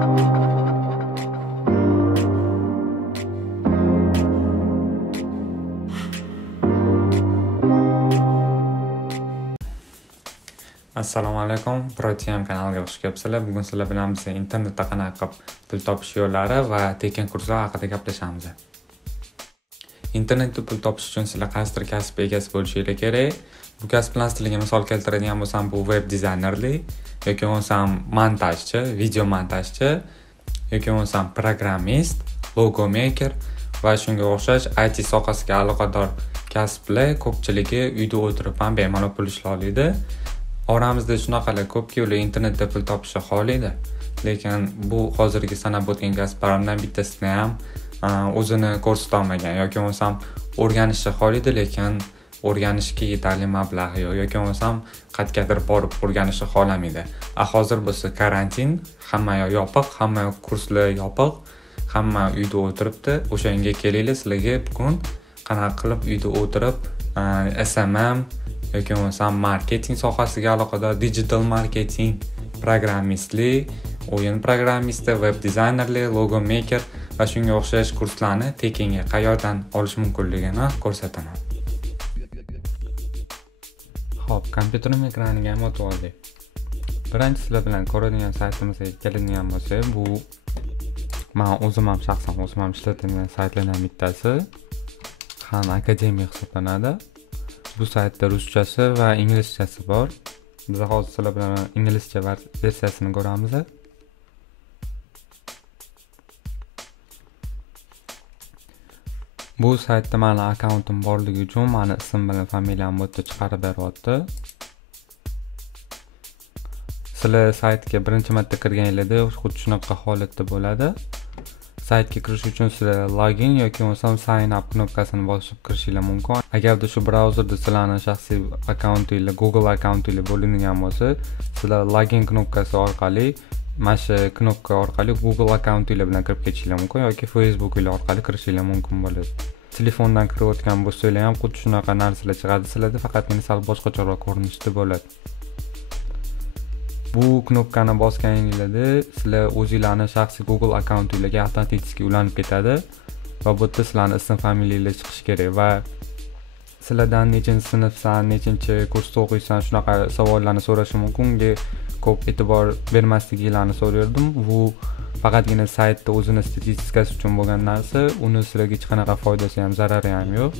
Assalomu alaykum, ProTM kanaliga xush kelibsizlar. Bugun sizlar bilan biz internetda qanaqa qilib pul topish yo'llari va tekin kurslar haqida gaplashamiz. Internetda pul topish uchun sizlar qaysidir kasb egasi bo'lishingiz kerak. Bu kasb bilan sizlarga misol keltiradigan bo'lsam, bu web dizaynerlik yoki bo'lsam montajchi, video montajchi yoki bo'lsam programmist, logo maker va shunga o'xshash IT sohasiga aloqador kasblar ko'pchiligi uyda o'tirib ham bemalol pul ishla oladi. Oramizda shunaqalar ko'pki, ular internetda pul topishni xohlaydi. Lekin bu hozirgi sanab o'tgan kasblardan bittasini ham o'zini ko'rsata olmagan yoki bo'lsam o'rganishni xohlaydi, lekin o'rganishga yetarli mablag' yo'q yoki bo'lsam qayergadir borib o'rganishni xohlamaydi. Hozir bo'lsa karantin, hamma yopiq, hamma kurslar yopiq, hamma uyda o'tiribdi. O'shanga kelinglar, sizlarga bugun qanaqa qilib uyda o'tirib SMM yoki bo'lsam marketing sohasiga aloqador digital marketing, programmistlik, o'yin programmisti, web dizaynerlik, logo maker va shunga o'xshash kurslarni tekinga qayerdan olish mumkinligini ko'rsataman. Xo'p, kompyuterim ekraniga ham o'tib oldik. Birinchi sizlar bilan ko'radigan saytimizga keladigan bo'lsak, bu men o'zim ham shaxsan ishlatadigan saytlardan bittasi Khan Akademiya hisoblanadi. Bu saytda ruschasi va inglizchasi bor. Biz hozir sizlar bilan inglizcha versiyasini ko'ramiz. Bu saytda meni akkauntim borligi uchun meni ism bilan familiyam bu yerda chiqarib beryapti. Sizlar saytga birinchi marta kirganingizda xuddi shunaqa holatda bo'ladi. Saytga kirish uchun sizlar login yoki bo'lsam sign up knopkasini bosib kirishingiz mumkin. Agarda shu brauzerda sizlarning shaxsiy akkauntingiz, Google akkauntingiz bo'lingan bo'lsa, sizlar login knopkasi orqali, mana shu knopka orqali Google akkauntingiz bilan kirib ketishingiz mumkin yoki Facebook orqali kirishingiz mumkin bo'ladi. Telefondan kirib o'tgan bo'lsangiz ham xuddi shunaqa narsalar chiqadi. Sizlarda faqatgina sal boshqacharoq ko'rinishda bo'ladi. Bu knopkani bosganingizda sizlar o'zingizlarning shaxsiy Google akkauntingizga avtomatik ulanib ketadi va bu yerda sizlarning ism familiyangiz chiqishi kerak va sizlardan nechinchi sinfsan, nechinchi kursda o'qiysan, shunaqa savollarni so'rashi mumkin. Unga ko'p e'tibor bermasligingizni so'rardim. Bu faqatgina saytda o'zining statistikasi uchun bo'lgan narsa. Uni sizlarga hech qanaqa foydasi ham, zarari ham yo'q.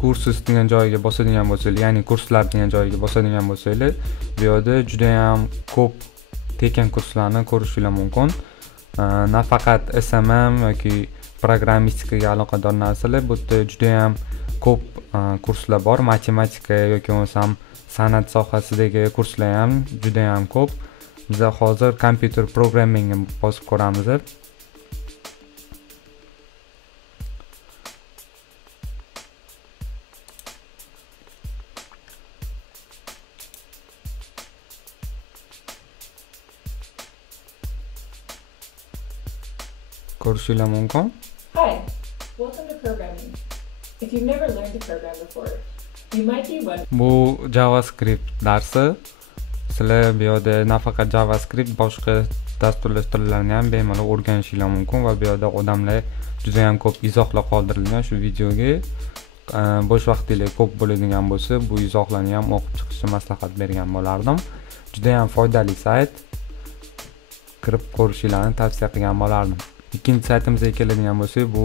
Kursiz degan joyiga bosadigan bo'lsangiz, ya'ni kurslar degan joyiga bosadigan bo'lsangiz, bu yerda juda ham ko'p tekin kurslarni ko'rishingiz mumkin. Nafaqat SMM yoki programmistikaga aloqador narsalar, bu yerda juda ham ko'p kurslar bor. Matematika yoki bo'lsam san'at sohasidagi kurslar ham juda ham ko'p. Biz hozir computer programmingni bosib ko'ramiz. Ko'rishingiz mumkin. Hi, welcome to programming. If you've never learned to program before, you might be wondering. Bu JavaScript darsi. Sizlar bu yerda nafaqat JavaScript, boshqa dasturlash tillarini ham bemalol o'rganishingiz mumkin va bu yerda odamlar juda ham ko'p izohlar qoldirilgan shu videoga. Bo'sh vaqtingiz ko'p bo'ladigan bo'lsa, bu izohlarni ham o'qib chiqishni maslahat bergan bo'lardim. Juda ham foydali sayt. Kirib ko'rishingizni tavsiya qilgan bo'lardim. Ikkinchi saytimizga keladigan bo'lsak, bu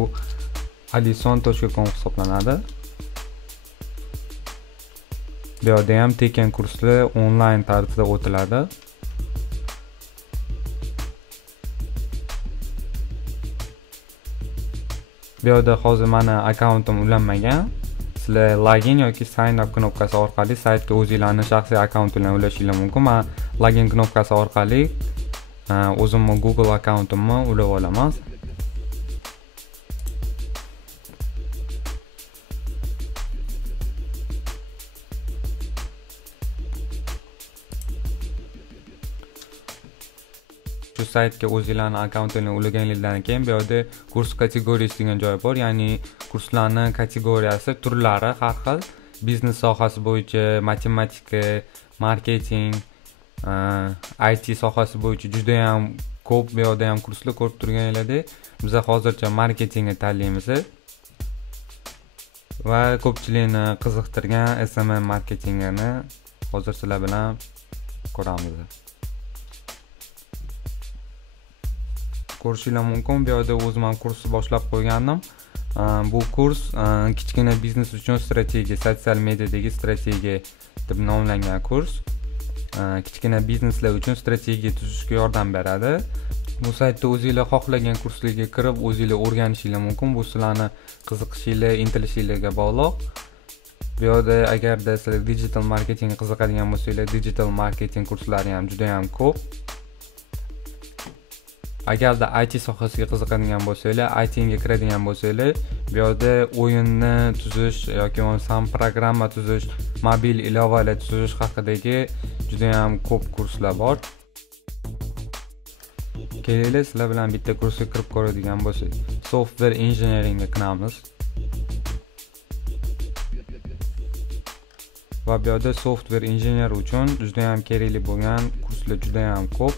alison.com hisoblanadi. Bu yerda ham tekin kurslar onlayn tarzda o'tiladi. Bu yerda hozir meni akkauntim ulanmagan. Sizlar login yoki sign up knopkasi orqali saytga o'zingizlarning shaxsiy akkauntingizni ulashingiz mumkin. Men login knopkasi orqali o'zimning Google akkauntimni ulab olaman. Shu saytga o'zingizlarning akkauntingizni ulaganingizdan keyin bu yerda kurs kategoriyasi degan joy bor. Ya'ni kurslarning kategoriyasi, turlari har xil. Biznes sohasi bo'yicha matematika, marketing, IT sohasi bo'yicha juda ham ko'p bu yerda ham kurslar ko'rib turganinglardek, biz hozircha marketingni tanlaymiz va ko'pchilikni qiziqtirgan SMM marketingini hozir sizlar bilan ko'ramiz. Ko'rishingiz mumkin, bu yerda o'zim ham kursni boshlab qo'ygandim. Bu kurs kichkina biznes uchun strategiya, sotsial mediadagi strategiya deb nomlangan kurs. Kichkina bizneslar uchun strategiya tuzishga yordam beradi. Bu saytda o'zingizlar xohlagan kurslarga kirib, o'zingizlar o'rganishingiz mumkin. Bu sizlarni qiziqishingiz, intilishingizga bog'liq. Bu yerda agarda sizlar digital marketingga qiziqadigan bo'lsangiz, digital marketing kurslari ham juda ham ko'p. Agarda IT sohasiga qiziqadigan bo'lsangiz, IT ga kiradigan bo'lsangiz, bu yerda o'yinni tuzish yoki bo'lmasam programma tuzish, mobil ilovalar tuzish haqidagi juda ham ko'p kurslar bor. Kelinglar sizlar bilan bitta kursga kirib ko'radigan bo'lsak, software engineeringga kiramiz. Va bu yerda software engineer uchun juda ham kerakli bo'lgan kurslar juda ham ko'p.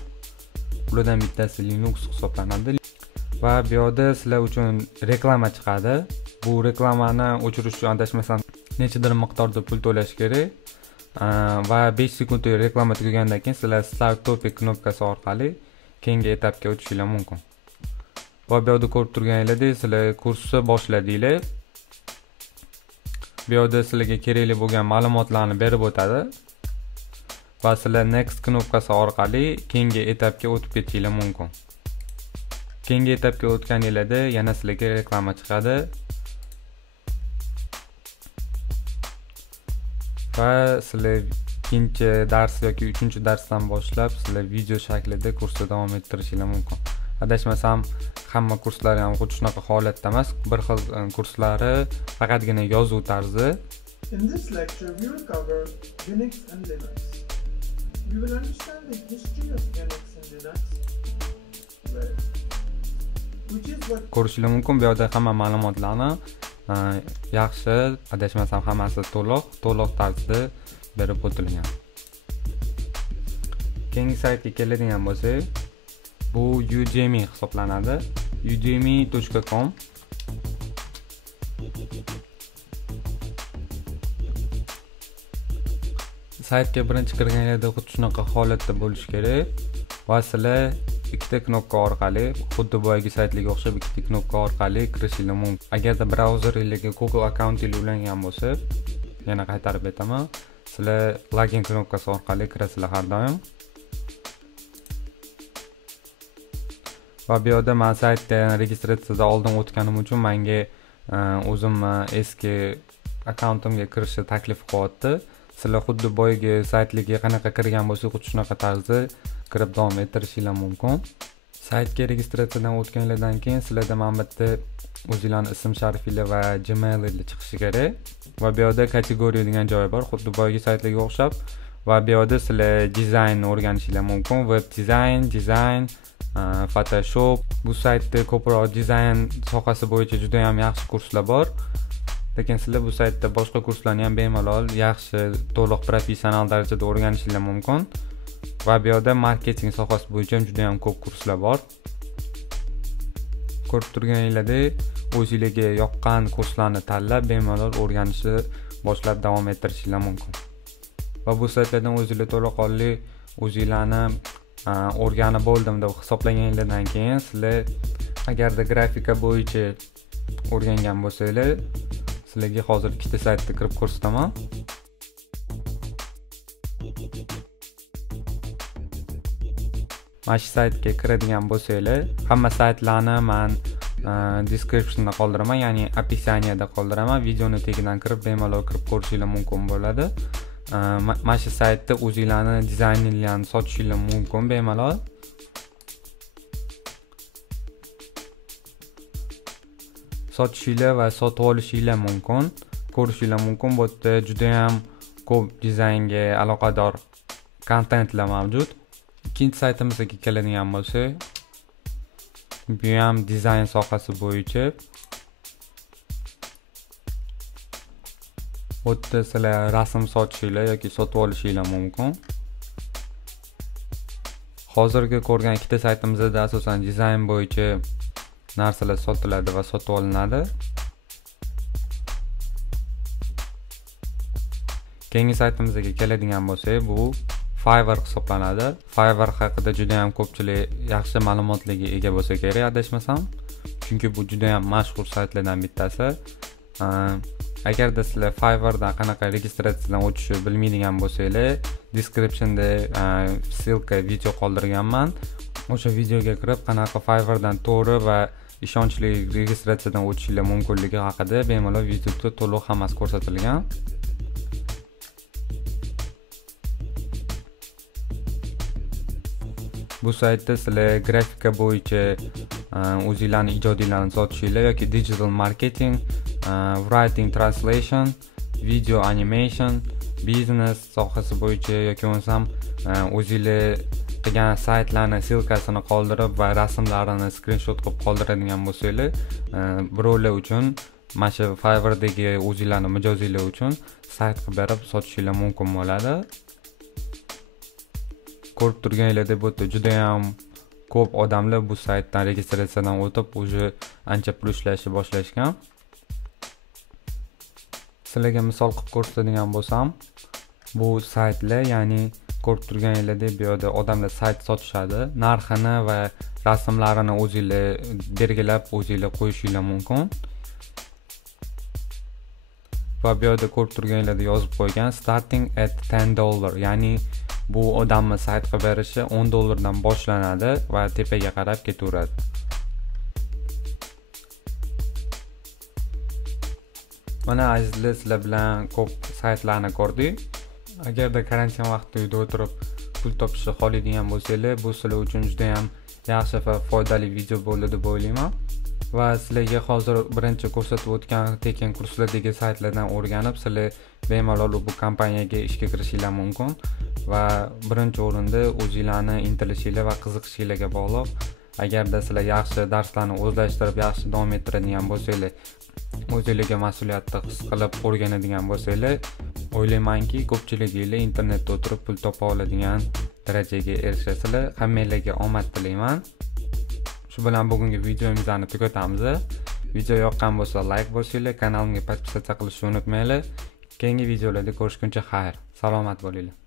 Bulardan bittasi Linux hisoblanadi. Va bu yerda sizlar uchun reklama chiqadi. Bu reklamani o'chirish uchun adashmasam nechadir miqdorda pul to'lash kerak. Va 5 sekundlik reklama tugagandan keyin sizlar Start Topic knopkasi orqali keyingi etapga o'tishingiz mumkin. Va bu yerda ko'rib turganingizdek, sizlar kursni boshladinglar. Bu yerda sizlarga kerakli bo'lgan ma'lumotlarni berib o'tadi. Va sizlar next knopkasi orqali keyingi etapga o'tib ketishingiz mumkin. Keyingi etapga o'tganingizda yana sizlarga reklama chiqadi. Va sizlar ikkinchi dars yoki uchinchi darsdan boshlab sizlar video shaklida kursni davom ettirishingiz mumkin. Adashmasam hamma kurslari ham xuddi shunaqa holatda emas, bir xil kurslari faqatgina yozuv tarzi. In this lecture we will cover Unix and Linux. We will understand the history of Unix and Linux, which is what Ko'rishingiz mumkin, bu yerda hamma ma'lumotlarni yaxshi, adashmasam hammasi to'liq tarzda berib o'tilgan. Keyingi saytga keladigan bo'lsak, bu Udemy hisoblanadi. udemy.com. Saytga birinchi kirganingizda xuddi shunaqa holatda bo'lish kerak. Va sizlar ikkita knopka orqali, xuddi boyagi saytlarga o'xshab ikkita knopka orqali kirishingiz mumkin. Agarda brauzeringizga Google akkauntingiz ulangan bo'lsa, yana qaytarib aytaman, sizlar login knopkasi orqali kirasizlar har doim. Va bu yerda men saytda registratsiyadan oldin o'tganim uchun menga o'zim eski akkauntimga kirishni taklif qilyapti. Sizlar xuddi boyagi saytlarga qanaqa kirgan bo'lsa, xuddi shunaqa tarzda kirib davom ettirishingiz mumkin. Saytga registratsiyadan o'tganlardan keyin sizlarda mana bu yerda o'zingizlarning ism-sharifinglar va Gmailinglar chiqishi kerak. Va bu yerda kategoriya degan joy bor, xuddi boyagi saytlarga o'xshab. Va bu yerda sizlar dizaynni o'rganishingiz mumkin, web dizayn, Photoshop. Bu saytda ko'proq dizayn sohasi bo'yicha juda ham yaxshi kurslar bor. Lekin sizlar bu saytda boshqa kurslarni ham bemalol yaxshi, to'liq professional darajada o'rganishingiz mumkin. Va bu yerda marketing sohasi bo'yicha juda ham ko'p kurslar bor. Ko'rib turganingizdek, o'zingizga yoqqan kurslarni tanlab bemalol o'rganishni boshlab davom ettirishingiz mumkin. Va bu saytlardan o'zingizlar to'laqonli o'zingizlarni o'rganib bo'ldim deb hisoblaganingizdan keyin sizlar agarda grafika bo'yicha o'rgangan bo'lsanglar, sizlarga hozir ikkita saytda kirib ko'rsataman. Mana shu saytga kiradigan bo'lsanglar, hamma saytlarni men descriptionda qoldiraman, ya'ni описаниеda qoldiraman. Videoni tagidan kirib bemalol kirib ko'rishingiz mumkin bo'ladi. Mana shu saytda o'zingizlarni dizayninglarni sotishingiz mumkin bemalol. Sotishingiz va sotib olishingiz mumkin. Ko'rishingiz mumkin. Bu yerda juda ham ko'p dizaynga aloqador kontentlar mavjud. Ikkinchi saytimizga keladigan bo'lsak, bu ham dizayn sohasi bo'yicha. Bu yerda sizlar rasm sotishingiz yoki sotib olishingiz mumkin. Hozirgi ko'rgan ikkita saytimizda asosan dizayn bo'yicha narsalar sotiladi va sotib olinadi. Keyingi saytimizga keladigan bo'lsak, bu Fiverr hisoblanadi. Fiverr haqida juda ham ko'pchilik yaxshi ma'lumotlarga ega bo'lsa kerak, adashmasam. Chunki bu juda ham mashhur saytlardan bittasi. Agarda sizlar Fiverrdan qanaqa registratsiyadan o'tishni bilmaydigan bo'lsanglar, descriptionda ssilka video qoldirganman. O'sha videoga kirib, qanaqa Fiverrdan to'g'ri va ishonchli registratsiyadan o'tishinglar mumkinligi haqida bemalol videoda to'liq hammasi ko'rsatilgan. Bu saytda sizlar grafika bo'yicha o'zingizlarning ijodiylarni sotishinglar yoki digital marketing, writing translation, video animation, business sohasi bo'yicha yoki bo'lmasam o'zingizlar qilgan saytlarni ssilkasini qoldirib va rasmlarini screenshot qilib qoldiradigan bo'lsanglar, birovlar uchun mana shu Fiverrdagi o'zingizlarning mijozinglar uchun sayt qilib berib sotishinglar mumkin bo'ladi. Ko'rib turganinglardek bu yerda juda ham ko'p odamlar bu saytdan registratsiyadan o'tib, o'zi ancha pul ishlashni boshlashgan. Sizlarga misol qilib ko'rsatadigan bo'lsam, bu saytlar, ya'ni ko'rib turganinglardek bu yerda odamlar sayt sotishadi. Narxini va rasmlarini o'zingizlar belgilab, o'zingizlar qo'yishinglar mumkin. Va bu yerda ko'rib turganinglarda yozib qo'ygan starting at $10, ya'ni bu odamni sayt qilib berishi $10 dan boshlanadi va tepaga qarab ketaveradi. Mana azizlar, sizlar bilan ko'p saytlarni ko'rdik. Agarda karantin vaqtida uyda o'tirib pul topishni xohlaydigan bo'lsanglar, bu sizlar uchun juda ham yaxshi va foydali video bo'ladi deb o'ylayman. Va sizlarga hozir birinchi ko'rsatib o'tgan Tekin kurslardagi saytlardan o'rganib, sizlar bemalol bu kompaniyaga ishga kirishinglar mumkin. Va birinchi o'rinda o'zingizlarni intilishinglar va qiziqishinglarga bog'liq. Agarda sizlar yaxshi darslarni o'zlashtirib, yaxshi davom ettiradigan bo'lsanglar, o'zingizlarga mas'uliyatni his qilib o'rganadigan bo'lsanglar, o'ylaymanki, ko'pchiliginglar internetda o'tirib pul topa oladigan darajaga erishasizlar. Hammanglarga omad tilayman. Shu bilan bugungi videomizni tugatamiz. Video yoqqan bo'lsa like bosinglar, kanalimga podpisatsiya qilishni unutmanglar. Keyingi videolarda ko'rishguncha xayr. Salomat bo'linglar.